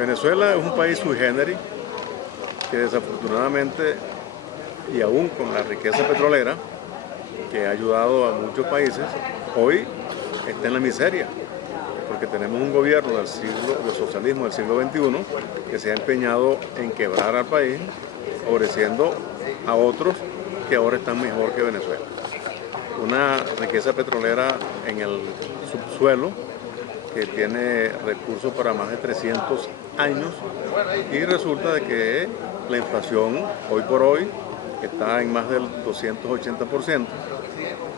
Venezuela es un país sui generis que desafortunadamente, y aún con la riqueza petrolera que ha ayudado a muchos países, hoy está en la miseria, porque tenemos un gobierno del socialismo del siglo XXI que se ha empeñado en quebrar al país, favoreciendo a otros que ahora están mejor que Venezuela. Una riqueza petrolera en el subsuelo que tiene recursos para más de 300 años, y resulta de que la inflación hoy por hoy está en más del 280%.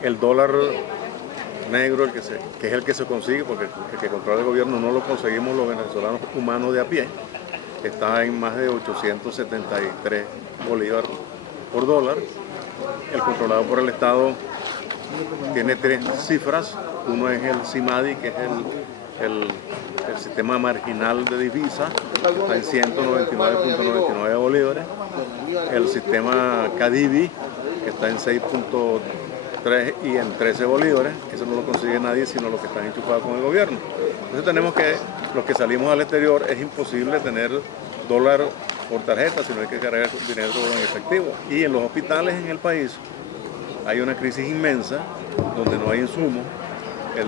El dólar negro, que es el que se consigue, porque el que controla el gobierno no lo conseguimos los venezolanos humanos de a pie, está en más de 873 bolívares por dólar. El controlado por el Estado tiene tres cifras. Uno es el CIMADI, que es el sistema marginal de divisa, está en 199.99 bolívares. El sistema CADIVI, que está en 6.3 y en 13 bolívares. Eso no lo consigue nadie sino los que están enchufados con el gobierno. Entonces tenemos que, los que salimos al exterior, es imposible tener dólar por tarjeta, sino hay que cargar dinero en efectivo. Y en los hospitales en el país hay una crisis inmensa donde no hay insumos. El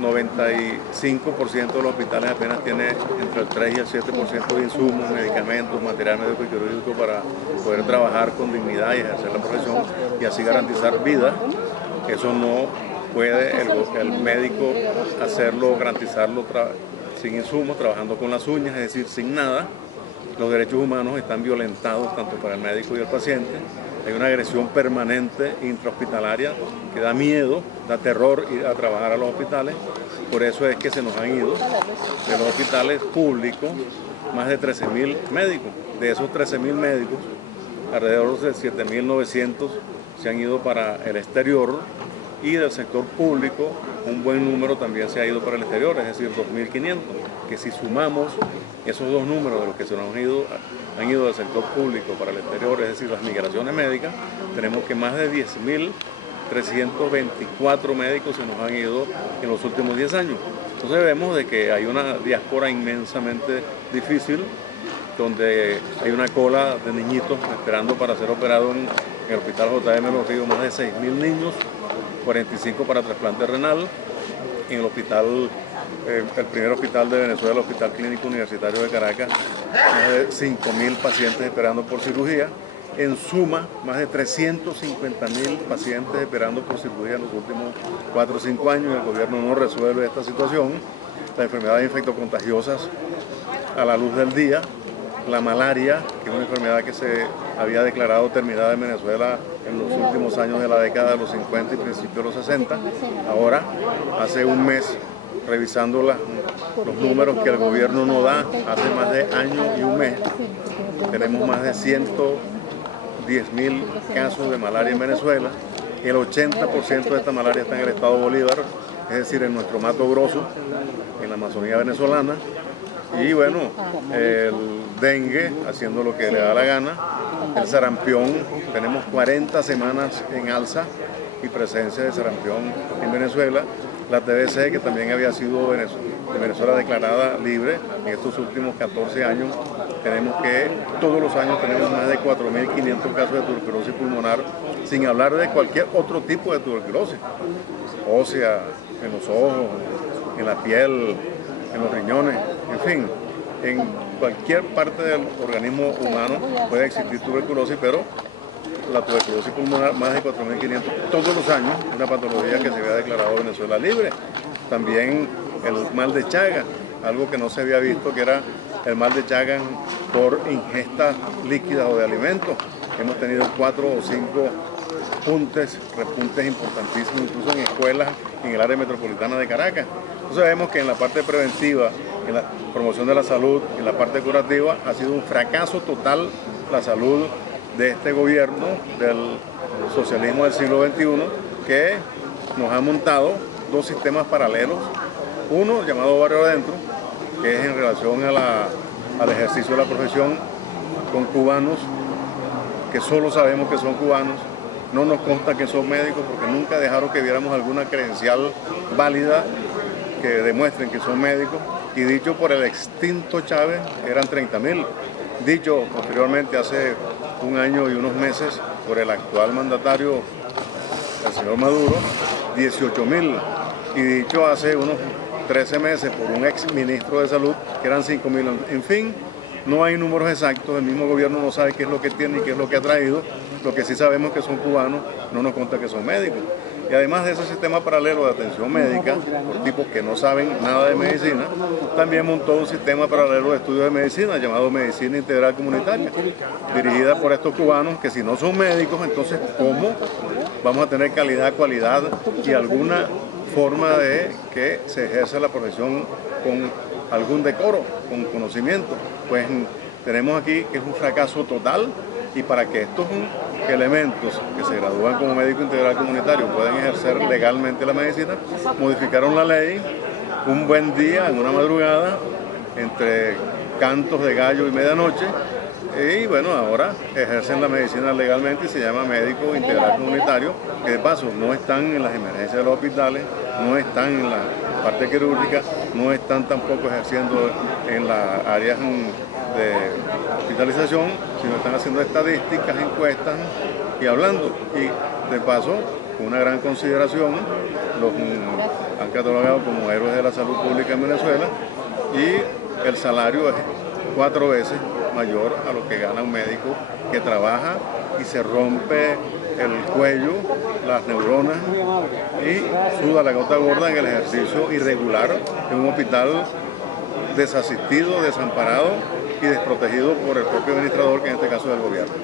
95% de los hospitales apenas tiene entre el 3 y el 7% de insumos, medicamentos, material médico y quirúrgico para poder trabajar con dignidad y ejercer la profesión y así garantizar vida. Eso no puede el médico hacerlo, garantizarlo sin insumos, trabajando con las uñas, es decir, sin nada. Los derechos humanos están violentados tanto para el médico y el paciente. Hay una agresión permanente intrahospitalaria que da miedo, da terror ir a trabajar a los hospitales. Por eso es que se nos han ido de los hospitales públicos más de 13.000 médicos. De esos 13.000 médicos, alrededor de 7.900 se han ido para el exterior, y del sector público un buen número también se ha ido para el exterior, es decir, 2.500, que si sumamos esos dos números de los que se nos han ido del sector público para el exterior, es decir, las migraciones médicas, tenemos que más de 10.324 médicos se nos han ido en los últimos 10 años. Entonces vemos de que hay una diáspora inmensamente difícil, donde hay una cola de niñitos esperando para ser operados en el Hospital J.M. Los Ríos, más de 6.000 niños, 45 para trasplante renal. En el hospital, el primer hospital de Venezuela, el Hospital Clínico Universitario de Caracas, más de 5.000 pacientes esperando por cirugía. En suma, más de 350.000 pacientes esperando por cirugía en los últimos 4 o 5 años. El gobierno no resuelve esta situación. Las enfermedades infectocontagiosas a la luz del día, la malaria, que es una enfermedad que se había declarado terminada en Venezuela en los últimos años de la década de los 50 y principios de los 60. Ahora, hace un mes, revisando los números que el gobierno no da, hace más de año y un mes, tenemos más de 110.000 casos de malaria en Venezuela. El 80% de esta malaria está en el estado Bolívar, es decir, en nuestro Mato Grosso, en la Amazonía venezolana. Y bueno, el dengue, haciendo lo que le da la gana. El sarampión, tenemos 40 semanas en alza y presencia de sarampión en Venezuela. La TBC, que también había sido de Venezuela declarada libre en estos últimos 14 años, tenemos que todos los años tenemos más de 4.500 casos de tuberculosis pulmonar, sin hablar de cualquier otro tipo de tuberculosis, ósea, en los ojos, en la piel, en los riñones, en fin, en cualquier parte del organismo humano puede existir tuberculosis, pero la tuberculosis pulmonar, más de 4.500 todos los años, una patología que se había declarado Venezuela libre. También el mal de Chagas, algo que no se había visto, que era el mal de Chagas por ingestas líquidas o de alimentos. Hemos tenido 4 o 5 repuntes importantísimos, incluso en escuelas en el área metropolitana de Caracas. Entonces vemos que en la parte preventiva, en la promoción de la salud, en la parte curativa, ha sido un fracaso total la salud de este gobierno del socialismo del siglo XXI, que nos ha montado dos sistemas paralelos. Uno llamado Barrio Adentro, que es en relación al ejercicio de la profesión con cubanos que solo sabemos que son cubanos. No nos consta que son médicos porque nunca dejaron que viéramos alguna credencial válida que demuestren que son médicos. y dicho por el extinto Chávez eran 30.000. Dicho posteriormente hace un año y unos meses por el actual mandatario, el señor Maduro, 18.000. Y dicho hace unos 13 meses por un ex ministro de salud que eran 5.000. En fin, no hay números exactos, el mismo gobierno no sabe qué es lo que tiene y qué es lo que ha traído. Lo que sí sabemos es que son cubanos, no nos consta que son médicos. Y además de ese sistema paralelo de atención médica, por tipos que no saben nada de medicina, también montó un sistema paralelo de estudio de medicina llamado Medicina Integral Comunitaria, dirigida por estos cubanos que si no son médicos, entonces ¿cómo vamos a tener calidad, cualidad y alguna forma de que se ejerza la profesión con algún decoro, con conocimiento? Pues tenemos aquí que es un fracaso total, y para que estos elementos que se gradúan como médico integral comunitario puedan ejercer legalmente la medicina, modificaron la ley un buen día, en una madrugada, entre cantos de gallo y medianoche, y bueno, ahora ejercen la medicina legalmente y se llama médico integral comunitario, que de paso no están en las emergencias de los hospitales, no están en la parte quirúrgica, no están tampoco ejerciendo en las áreas de hospitalización, sino están haciendo estadísticas, encuestas y hablando. Y de paso, con una gran consideración, los han catalogado como héroes de la salud pública en Venezuela, y el salario es 4 veces mayor a lo que gana un médico que trabaja y se rompe el cuello, las neuronas, y suda la gota gorda en el ejercicio irregular en un hospital desasistido, desamparado y desprotegido por el propio administrador, que en este caso es el gobierno.